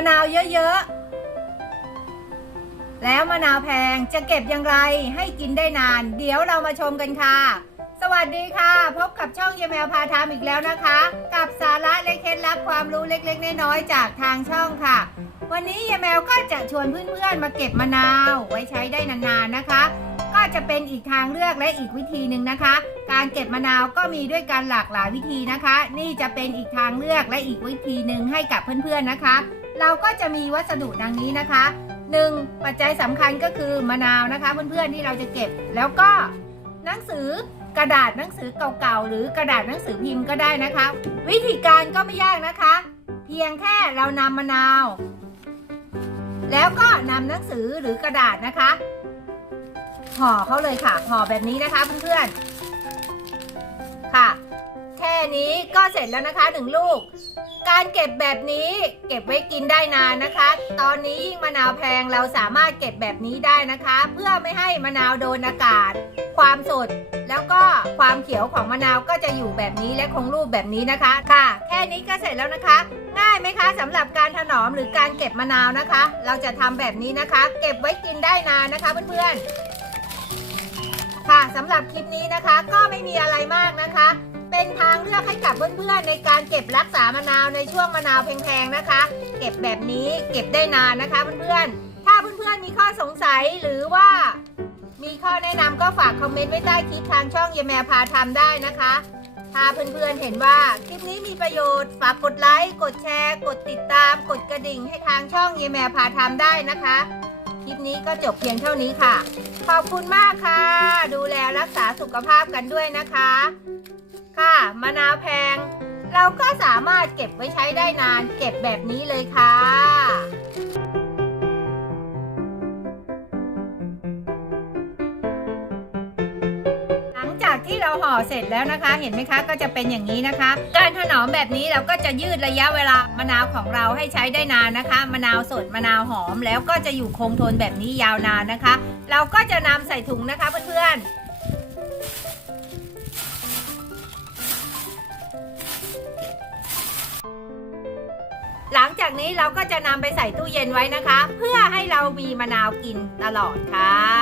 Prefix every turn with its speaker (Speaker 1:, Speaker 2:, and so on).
Speaker 1: ะนาวเยอะๆ แล้วมะนาวแพงจะเก็บอย่างไรให้กินได้นาน เดี๋ยวเรามาชมกันค่ะ สวัสดีค่ะ พบกับช่องเยแมวพาทามอีกแล้วนะคะ กับสาระและเคล็ดลับความรู้เล็กๆ น้อยๆจากทางช่องค่ะ วันนี้ยายแมวก็จะชวนเพื่อนๆ มาเก็บมะนาวไว้ใช้ได้นานๆนะคะก็จะเป็นอีกทางเลือกและอีกวิธีหนึ่งนะคะ การเก็บมะนาวก็มีด้วยกันหลากหลายวิธีนะคะ นี่จะเป็นอีกทางเลือกและอีกวิธีหนึ่งให้กับเพื่อนๆนะคะ เราก็จะมีวัสดุดังนี้นะคะ 1. ปัจจัยสำคัญก็คือมะนาวนะคะ เพื่อนๆที่เราจะเก็บ แล้วก็หนังสือกระดาษหนังสือเก่าๆหรือกระดาษหนังสือพิมพ์ก็ได้นะคะ วิธีการก็ไม่ยากนะคะ เพียงแค่เรานำมะนาว แล้วก็นำหนังสือหรือกระดาษนะคะห่อเขาเลยค่ะห่อแบบนี้นะคะเพื่อนๆค่ะ นี้ก็เสร็จแล้วนะคะหนึ่งลูก การเก็บแบบนี้เก็บไว้กินได้นานนะคะ ตอนนี้ยิ่งมะนาวแพงเราสามารถเก็บแบบนี้ได้นะคะ เพื่อไม่ให้มะนาวโดนอากาศ ความสดแล้วก็ความเขียวของมะนาวก็จะอยู่แบบนี้และคงรูปแบบนี้นะคะค่ะ แค่นี้ก็เสร็จแล้วนะคะ ง่ายไหมคะสำหรับการถนอมหรือการเก็บมะนาวนะคะ เราจะทำแบบนี้นะคะ เก็บไว้กินได้นานนะคะเพื่อนๆค่ะสำหรับคลิปนี้นะคะก็ไม่มีอะไรมากนะคะ เพื่อนๆในการเก็บรักษามะนาวในช่วงมะนาวแพงๆนะคะ เก็บแบบนี้เก็บได้นานนะคะเพื่อนๆ ถ้าเพื่อนๆมีข้อสงสัยหรือว่า มีข้อแนะนำก็ฝากคอมเมนต์ไว้ใต้คลิปทางช่องเยแมวพาทำได้นะคะ ถ้าเพื่อนๆเห็นว่าคลิปนี้มีประโยชน์ฝากกดไลค์กดแชร์ กดติดตาม กดกระดิ่งให้ทางช่องเยแมวพาทำได้นะคะ คลิปนี้ก็จบเพียงเท่านี้ค่ะ ขอบคุณมากค่ะ ดูแลรักษาสุขภาพกันด้วยนะคะ ค่ะมะนาวแพง เราก็สามารถเก็บไว้ใช้ได้นาน เก็บแบบนี้เลยค่ะ ที่เราห่อเสร็จแล้วนะคะ เห็นไหมคะก็จะเป็นอย่างนี้นะคะ การถนอมแบบนี้เราก็จะยืดระยะเวลามะนาวของเราให้ใช้ได้นานนะคะมะนาวสดมะนาวหอม แล้วก็จะอยู่คงทนแบบนี้ยาวนานนะคะ เราก็จะนำใส่ถุงนะคะเพื่อนๆหลังจากนี้เราก็จะนำไปใส่ตู้เย็นไว้นะคะ เพื่อให้เรามีมะนาวกินตลอดค่ะ